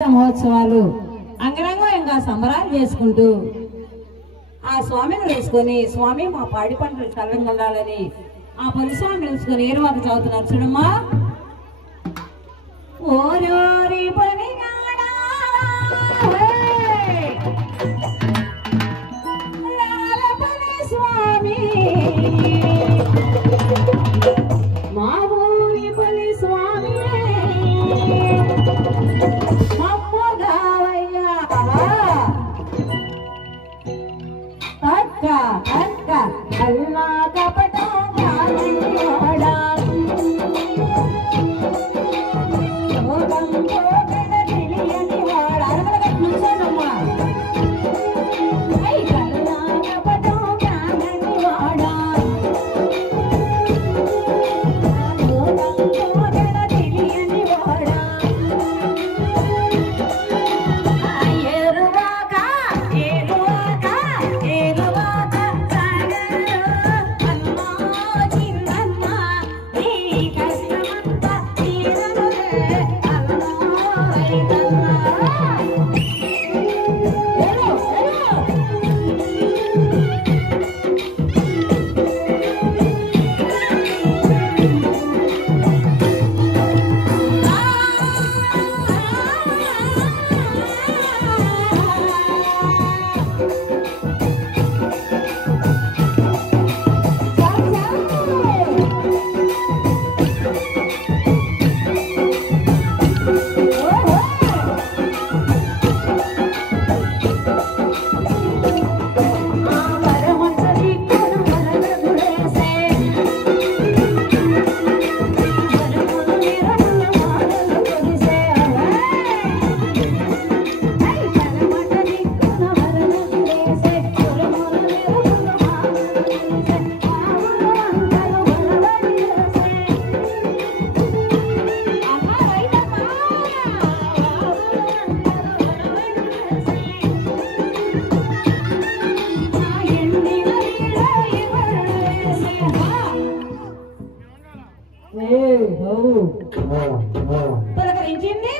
మహోత్సవాలు అంగరంగంగా సంబరాలు చేసుకుంటూ ఆ స్వామిని వేసుకొని స్వామి మా పాడి పంటలు చల్లంగా ఉండాలని ఆ పరిస్వామిని వేసుకొని ఏరువాక చదువుతున్నారు చూడమ్మా. ఓరోరి పనిగాడా స్వామి మా ఊరి పని స్వామి అల్లా కపట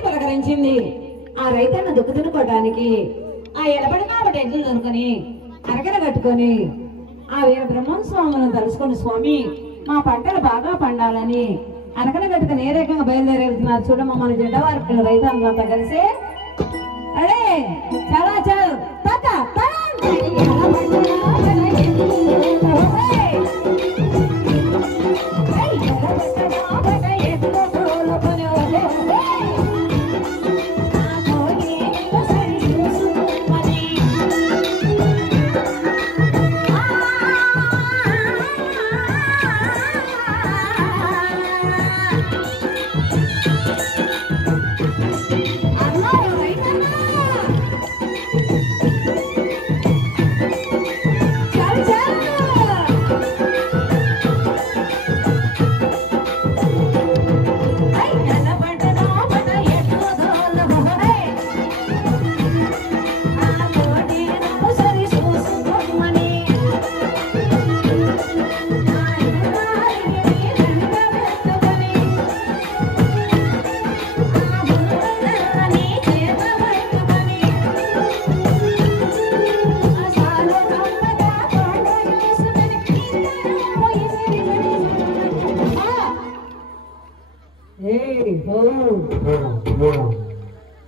పలకరించింది ఆ రైతన్న దుక్కు దున్నుకోవడానికి ఆ ఎలబడి కాబట్టి ఎద్దులు దొరుకుని అరగర కట్టుకొని ఆ వీర బ్రహ్మోత్సవం తలుసుకొని స్వామి మా పంటలు బాగా పండాలని అరగర కట్టుకుని ఏ రకంగా బయలుదేరేస్తున్నారు చూడమ్మ మన జెండవారి రైతన్నంతా కలిసి అరే చాలా చాలు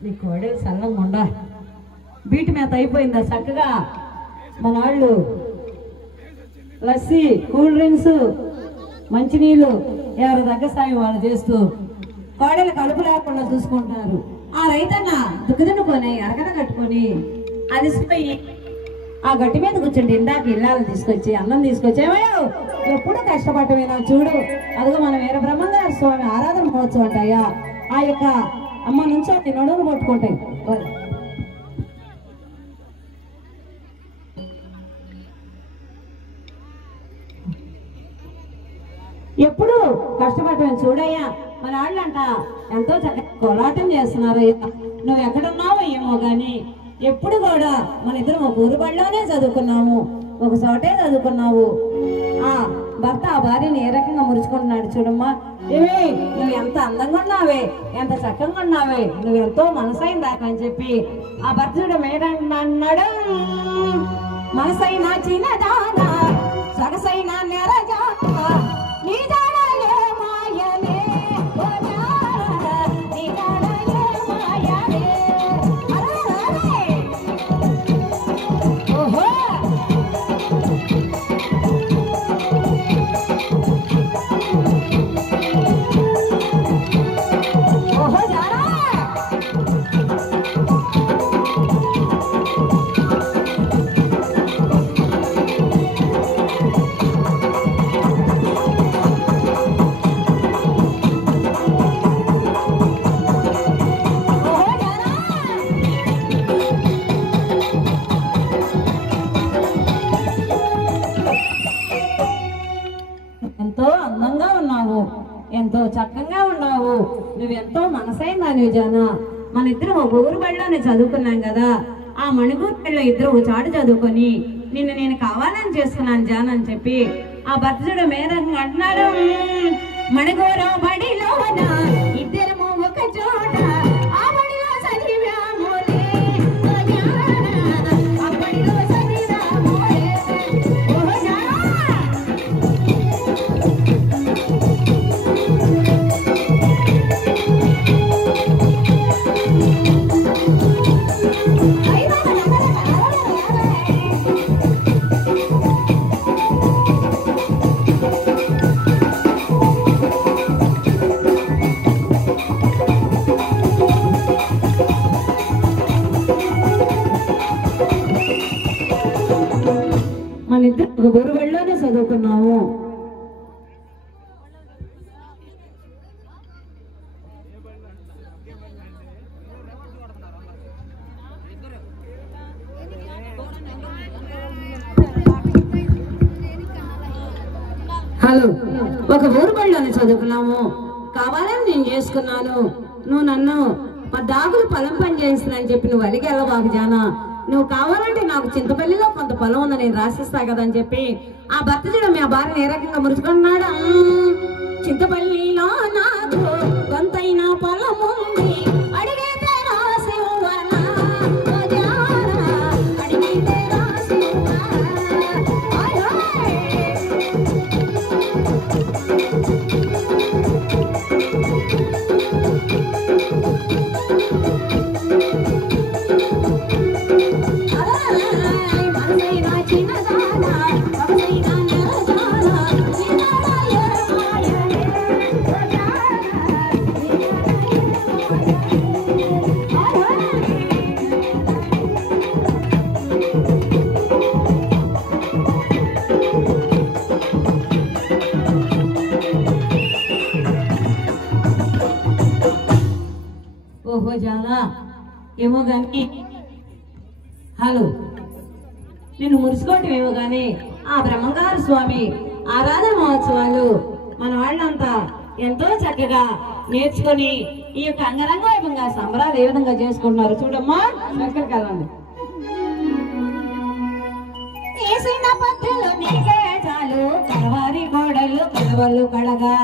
నీ కోడలు సల్లంగా ఉండ బీటి మేత అయిపోయిందా చక్కగా మన వాళ్ళు లస్సీ కూల్ డ్రింక్స్ మంచినీళ్ళు ఎవరి దగ్గర సాయం వాళ్ళు చేస్తూ కోడలు కలుపు లేకుండా చూసుకుంటున్నారు. ఆ రైతన్న దుక్కుదున్నుకొని అరగడ కట్టుకొని అలిసిపోయి ఆ గట్టి మీద కూర్చుండి ఇందాక ఇల్లాలు తీసుకొచ్చి అన్నం తీసుకొచ్చి ఏమయ్యో ఎప్పుడు కష్టపడమేనా చూడు అదిగో మన వీర బ్రహ్మంగారి స్వామి ఆరాధన మహోత్సవం అంటాయా ఆ యొక్క అమ్మ నుంచి అట్టి నడువులు పట్టుకుంటాయి. ఎప్పుడు కష్టపడమని చూడయ్యా మన వాళ్ళంట ఎంతో చక్కగా కోలాటం చేస్తున్నారు. నువ్వు ఎక్కడున్నావో ఏమో గాని ఎప్పుడు కూడా మన ఇద్దరం ఒక ఊరు బడిలోనే చదువుకున్నాము, ఒక చోటే చదువుకున్నావు. ఆ భర్త ఆ భార్యని ఏ రకంగా మురుచుకుంటున్నాడు చూడమ్మా. ఏమే నువ్వు ఎంత అందంగా ఉన్నావే, ఎంత చక్కగా ఉన్నావే, నువ్వు ఎంతో మనసైన దాకా అని చెప్పి ఆ భర్తుడు మేడన్నాడు. మనసైన చిన్నదానా సొగసైన నెరజానా నీ జాడలే మాయలే ఓ జాడా నీ జాడలే మాయలే ఓహో ఓహో జాడా ఎంతో అందంగా ఉన్నావు, ఎంతో చక్కగా ఉన్నావు, నువ్వెంతో మనసైన దానివి జానా. మన ఇద్దరు ఒక ఊరు బడిలోనే చదువుకున్నాం కదా, ఆ మణిగూరు బడిలో ఇద్దరు ఒక చాటు చదువుకొని నిన్ను నేను కావాలని చేసుకున్నాను జానా అని చెప్పి ఆ భర్తుడు మేరంగా అంటున్నాడు. మణిగూరు బడిలోన ఇద్దరము ఒక చోట ఆ బడిలో చదివాములే ఓ జానా, ఆ బడిలో చదివాములే ఓ జానా. మన ఇద్దరు ఒక ఊరు బడిలోనే చదువుకున్నాము. హలో, ఒక ఊరు బడిలోనే చదువుకున్నాము, కావాలని నేను చేసుకున్నాను. నువ్వు నన్ను మా దాగులు పొలం పని చేస్తున్నా అని చెప్పి నువ్వు అలిగి వెళ్ళబాకు జానా. నువ్వు కావాలంటే నాకు చింతపల్లిలో కొంత పొలం ఉందని నేను రాసిస్తా కదా అని చెప్పి ఆ భర్త చూడమే ఆ భార్యను ఏ రకంగా మురుచుకున్నాడు. చింతపల్లిలో నాకు కొంతైనా పొలం ఉంది అడిగితే రాసి ఇవ్వనా ఓ జానా, అడిగితే రాసి ఓహో జానా ఏమో గాని. హలో, నేను మురుసుకోవటం ఏమో గాని ఆ బ్రహ్మంగారు స్వామి ఆరాధన మహోత్సవాలు మన వాళ్ళంతా ఎంతో చక్కగా నేర్చుకొని ఈ యొక్క అంగరంగ వైభవంగా సంబరాలు ఏ విధంగా చేసుకుంటున్నారు చూడమ్మా. ఎక్కడికి వెళ్ళండి. చేసిన పద్ధతులు నీకే చాలు కలవారి గోడలు కలవలు కడగా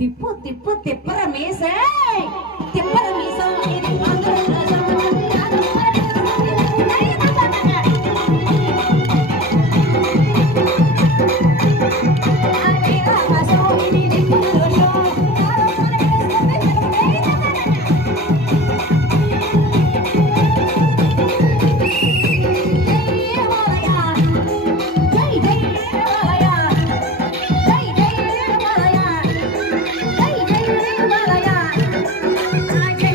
తిప్పు తిప్పు తిప్పర మీసే తిప్పర మీసం ఇది I